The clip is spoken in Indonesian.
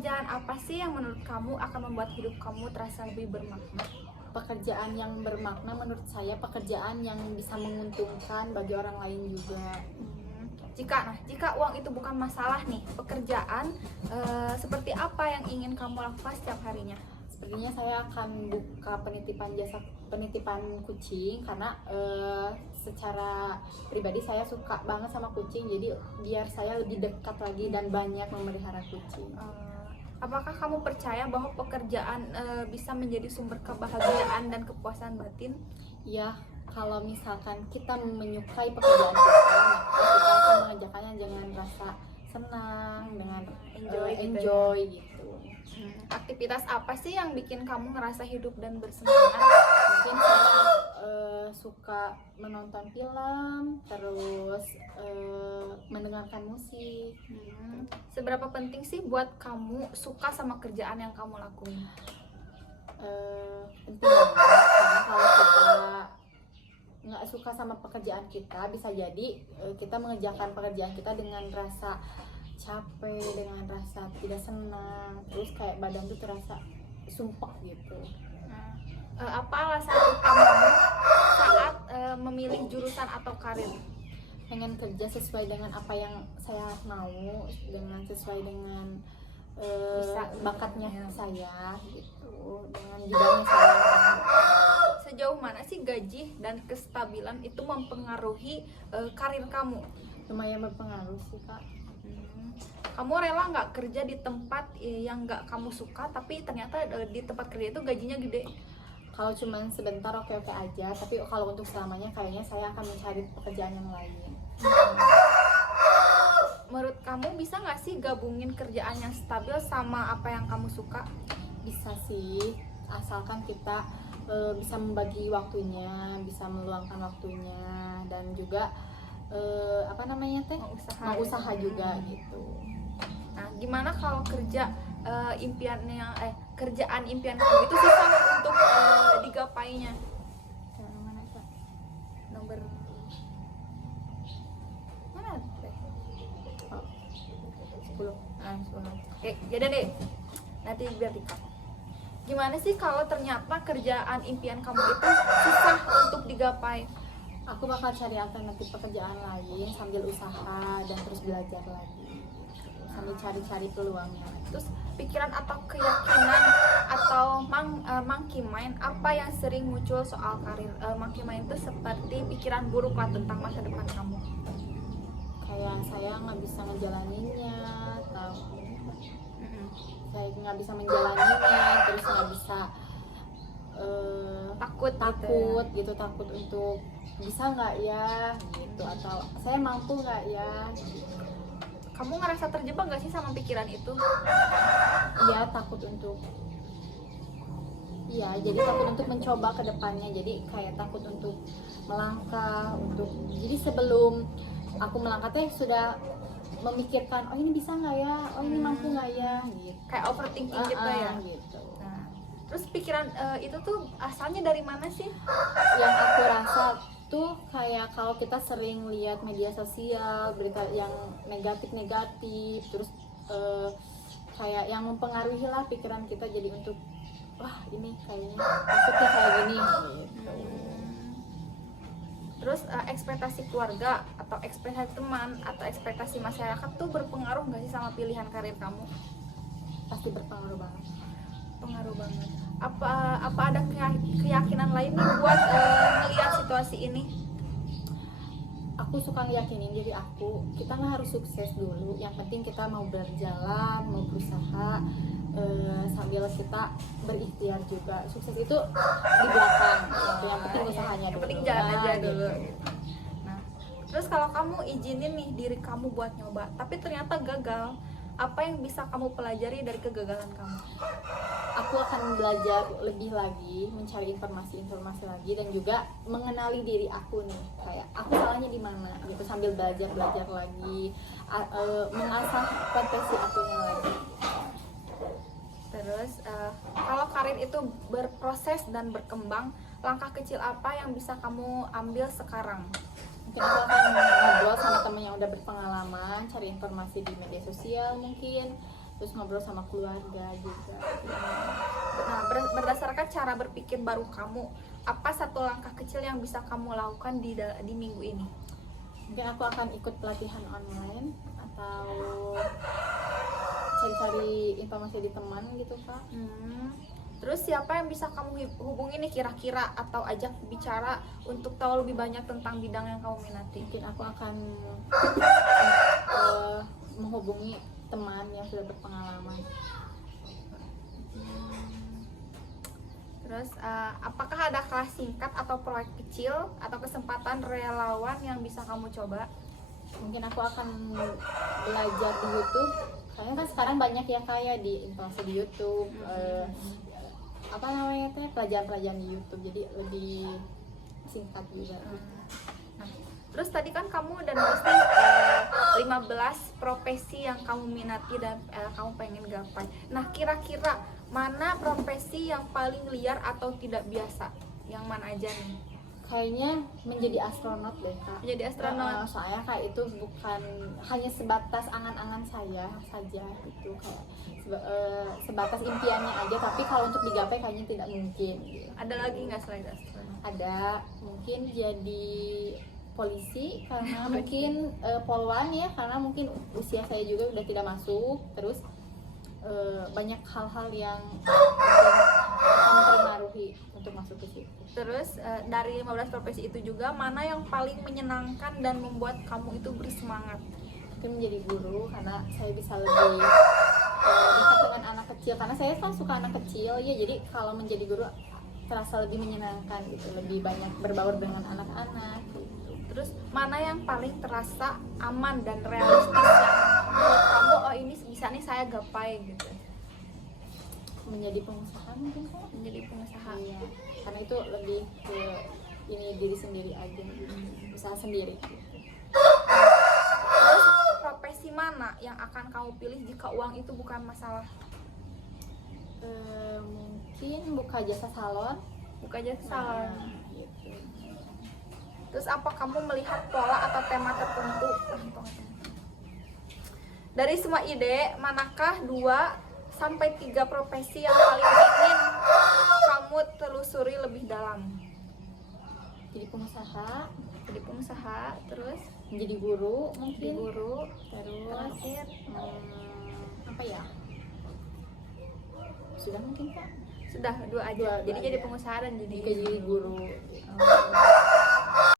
pekerjaan apa sih yang menurut kamu akan membuat hidup kamu terasa lebih bermakna? Pekerjaan yang bermakna menurut saya pekerjaan yang bisa menguntungkan bagi orang lain juga. Jika uang itu bukan masalah nih, pekerjaan seperti apa yang ingin kamu lakukan setiap harinya? Sepertinya saya akan buka penitipan kucing karena secara pribadi saya suka banget sama kucing, jadi biar saya lebih dekat lagi dan banyak memelihara kucing. Apakah kamu percaya bahwa pekerjaan bisa menjadi sumber kebahagiaan dan kepuasan batin? Ya, kalau misalkan kita menyukai pekerjaan kita, maka kita akan mengerjakannya dengan rasa senang, dengan enjoy gitu. Aktivitas apa sih yang bikin kamu ngerasa hidup dan bersemangat? Mungkin saya suka menonton film, terus mendengarkan musik. Seberapa penting sih buat kamu suka sama kerjaan yang kamu lakuin? Penting banget, karena kalau kita nggak suka sama pekerjaan kita, bisa jadi kita mengerjakan pekerjaan kita dengan rasa capek, dengan rasa tidak senang, terus kayak badan tuh terasa sumpah gitu. Apa alasan utamamu saat memilih jurusan atau karir? Pengen kerja sesuai dengan apa yang saya mau, dengan sesuai dengan bakatnya saya gitu, dengan bidangnya saya. Sejauh mana sih gaji dan kestabilan itu mempengaruhi karir kamu? Lumayan berpengaruh sih Kak. Kamu rela nggak kerja di tempat yang nggak kamu suka, tapi ternyata di tempat kerja itu gajinya gede? Kalau cuman sebentar oke-oke aja, tapi kalau untuk selamanya kayaknya saya akan mencari pekerjaan yang lain. Menurut kamu bisa nggak sih gabungin kerjaan yang stabil sama apa yang kamu suka? Bisa sih, asalkan kita bisa membagi waktunya, bisa meluangkan waktunya, dan juga mau usaha juga gitu. Nah, gimana kalau kerjaan impian kamu itu susah untuk digapainya? Mana Kak? Nomor mana? Oh, 10. 10. Oke, jadi deh. Nanti biar dikat. Gimana sih kalau ternyata kerjaan impian kamu itu susah untuk digapai? Aku bakal cari alternatif pekerjaan lain sambil usaha dan terus belajar lagi, sambil cari-cari peluangnya. Terus pikiran atau keyakinan atau monkey mind apa yang sering muncul soal karir? Monkey mind itu seperti pikiran buruk lah tentang masa depan kamu. Kayak saya nggak bisa ngejalaninnya, atau saya nggak bisa menjalaninya, terus nggak bisa takut gitu, takut untuk bisa nggak ya gitu, atau saya mampu nggak ya. Kamu ngerasa terjebak nggak sih sama pikiran itu? Iya, jadi takut untuk mencoba ke depannya, jadi kayak takut untuk melangkah, jadi sebelum aku melangkah teh sudah memikirkan, oh ini bisa nggak ya, oh ini mampu nggak ya gitu. Kayak overthinking gitu ya gitu. Nah, terus pikiran itu tuh asalnya dari mana sih? Yang aku rasa tuh kayak kalau kita sering lihat media sosial, berita yang negatif, terus kayak yang mempengaruhi lah pikiran kita, jadi untuk wah ini kayaknya takutnya kayak gini gitu. Terus ekspektasi keluarga atau ekspektasi teman atau ekspektasi masyarakat tuh berpengaruh nggak sih sama pilihan karir kamu? Pasti berpengaruh banget. Pengaruh banget. Apa ada keyakinan lain nih buat melihat situasi ini? Aku suka ngeyakinin diri aku, kita nggak harus sukses dulu, yang penting kita mau berjalan, mau berusaha, sambil kita berikhtiar juga. Sukses itu di belakang, yang penting usahanya dulu. Yang penting jalan aja dulu. Nah, terus kalau kamu izinin nih diri kamu buat nyoba, tapi ternyata gagal, apa yang bisa kamu pelajari dari kegagalan kamu? Aku akan belajar lebih lagi, mencari informasi lagi, dan juga mengenali diri aku nih, kayak aku salahnya di mana gitu, sambil belajar lagi, mengasah potensi akunya lagi. Terus kalau karir itu berproses dan berkembang, langkah kecil apa yang bisa kamu ambil sekarang? Mungkin aku akan ngobrol sama temen yang udah berpengalaman, cari informasi di media sosial mungkin, terus ngobrol sama keluarga juga. Nah, berdasarkan cara berpikir baru kamu, apa satu langkah kecil yang bisa kamu lakukan di minggu ini? Mungkin aku akan ikut pelatihan online atau cari-cari informasi di teman gitu Kak. Terus siapa yang bisa kamu hubungi nih kira-kira atau ajak bicara untuk tahu lebih banyak tentang bidang yang kamu minati? Mungkin aku akan menghubungi teman yang sudah berpengalaman. Terus apakah ada kelas singkat atau proyek kecil atau kesempatan relawan yang bisa kamu coba? Mungkin aku akan belajar di YouTube. Kayaknya kan sekarang banyak ya kayak di informasi di YouTube, apa namanya teh, pelajaran-pelajaran di YouTube, jadi lebih singkat juga. Nah, terus tadi kan kamu udah nulis nih 15 profesi yang kamu minati dan kamu pengen gapai. Nah, kira-kira mana profesi yang paling liar atau tidak biasa? Yang mana aja nih? Kayaknya menjadi astronot deh Kak. Menjadi astronot. Soalnya kayak itu bukan hanya sebatas angan-angan saya saja gitu, kayak sebatas impiannya aja, tapi kalau untuk digapai kayaknya tidak mungkin gitu. Ada lagi nggak selain astronot? Ada, mungkin jadi polisi karena mungkin polwan ya, karena mungkin usia saya juga udah tidak masuk, terus banyak hal-hal yang akan mempengaruhi untuk masuk ke situ. Terus dari 15 profesi itu juga mana yang paling menyenangkan dan membuat kamu itu bersemangat? Itu menjadi guru karena saya bisa lebih dekat dengan anak kecil, karena saya kan suka anak kecil ya, jadi kalau menjadi guru terasa lebih menyenangkan gitu, lebih banyak berbaur dengan anak-anak gitu. Terus mana yang paling terasa aman dan realistis yang menurut kamu oh ini bisa nih saya gapai gitu? Menjadi pengusaha mungkin Kak. Menjadi pengusaha. Iya, karena itu lebih ke ini diri sendiri aja gitu. Usaha sendiri gitu. Terus profesi mana yang akan kamu pilih jika uang itu bukan masalah? Mungkin buka jasa salon. Buka jasa salon. Gitu. Terus apa kamu melihat pola atau tema tertentu? Dari semua ide, manakah 2-3 profesi yang paling ingin kamu telusuri lebih dalam? Jadi pengusaha, terus menjadi guru jadi mungkin. guru, Terus terakhir apa ya? Sudah mungkin Kak. sudah 2 aja. Dua Jadi jadi aja. pengusaha dan jadi Jadi guru.